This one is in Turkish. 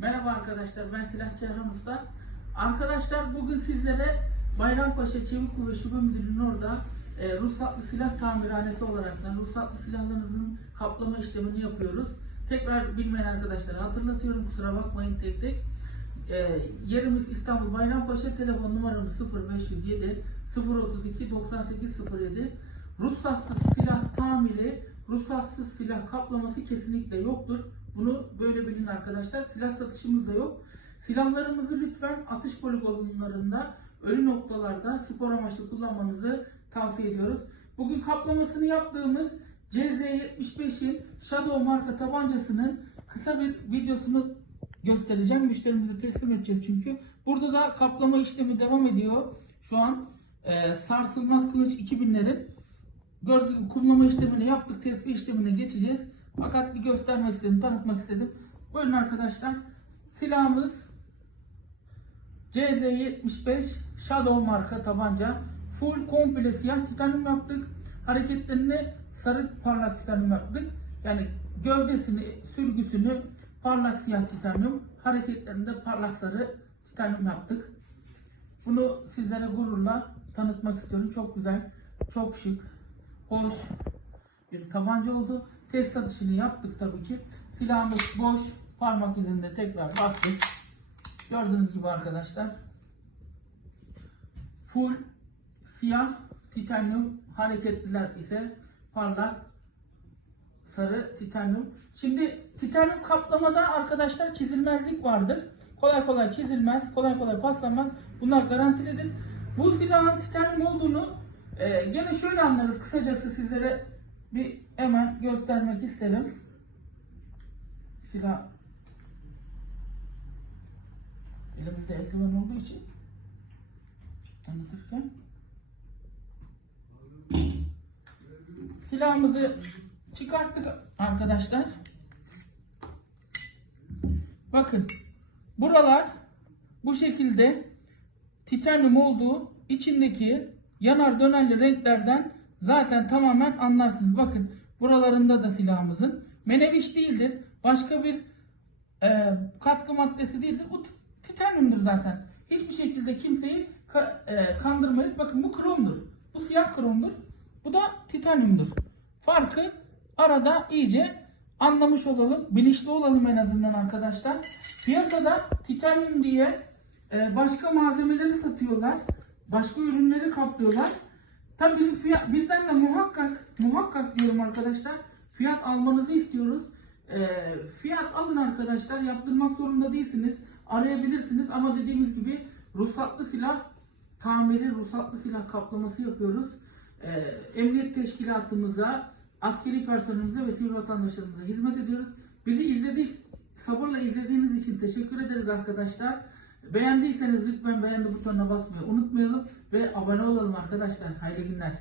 Merhaba arkadaşlar ben Silah Ceyhan Usta. Arkadaşlar bugün sizlere Bayrampaşa Çevik Kuvvet Şube Müdürlüğü'nün orada e, ruhsatlı silah tamirhanesi olaraktan ruhsatlı silahlarınızın kaplama işlemini yapıyoruz. Tekrar bilmeyen arkadaşlara hatırlatıyorum kusura bakmayın tek tek. E, yerimiz İstanbul Bayrampaşa telefon numaramız 0507 032 9807 Ruhsatsız silah tamiri, ruhsatsız silah kaplaması kesinlikle yoktur. Bunu böyle bilin arkadaşlar. Silah satışımız da yok. Silahlarımızı lütfen atış poligonlarında, ölü noktalarda spor amaçlı kullanmanızı tavsiye ediyoruz. Bugün kaplamasını yaptığımız CZ75'in Shadow marka tabancasının kısa bir videosunu göstereceğim. Müşterimize teslim edeceğiz çünkü. Burada da kaplama işlemi devam ediyor. Şu an e, sarsılmaz kılıç 2000'lerin gördüğünüz kumlama işlemini yaptık. Tesbih işlemine geçeceğiz. Fakat bir göstermek istedim, tanıtmak istedim. Buyurun arkadaşlar. Silahımız CZ75 Shadow marka tabanca. Full komple siyah titanyum yaptık. Hareketlerini sarı parlak titanyum yaptık. Yani gövdesini, sürgüsünü parlak siyah titanyum, hareketlerinde parlak sarı titanyum yaptık. Bunu sizlere gururla tanıtmak istiyorum. Çok güzel, çok şık, hoş bir tabanca oldu. Test atışını yaptık tabii ki. Silahımız boş, parmak izinde tekrar baktık. Gördüğünüz gibi arkadaşlar. Full siyah titanyum hareketliler ise parlak sarı titanyum. Şimdi titanyum kaplamada arkadaşlar çizilmezlik vardır. Kolay kolay çizilmez, kolay kolay paslanmaz. Bunlar garantilidir. Bu silahın titanyum olduğunu e, gene şöyle anlarız kısacası sizlere bir hemen göstermek isterim. Silah elimizde eldiven olduğu için anlatırken silahımızı çıkarttık arkadaşlar. Bakın buralar bu şekilde titanyum olduğu içindeki yanar dönerli renklerden zaten tamamen anlarsınız. Bakın buralarında da silahımızın meneviş değildir. Başka bir e, katkı maddesi değildir. Bu ti- titanyumdur zaten. Hiçbir şekilde kimseyi ka- e, kandırmayız. Bakın bu kromdur. Bu siyah kromdur. Bu da titanyumdur. Farkı arada iyice anlamış olalım. Bilinçli olalım en azından arkadaşlar. Piyasada titanyum diye e, başka malzemeleri satıyorlar. Başka ürünleri kaplıyorlar. Tabii fiyat, bizden de muhakkak, muhakkak diyorum arkadaşlar. Fiyat almanızı istiyoruz. E, fiyat alın arkadaşlar. Yaptırmak zorunda değilsiniz. Arayabilirsiniz ama dediğimiz gibi ruhsatlı silah tamiri, ruhsatlı silah kaplaması yapıyoruz. E, emniyet teşkilatımıza, askeri personelimize ve sivil vatandaşlarımıza hizmet ediyoruz. Bizi izlediğiniz, sabırla izlediğiniz için teşekkür ederiz arkadaşlar. Beğendiyseniz lütfen beğendi butonuna basmayı unutmayalım ve abone olalım arkadaşlar. Hayırlı günler.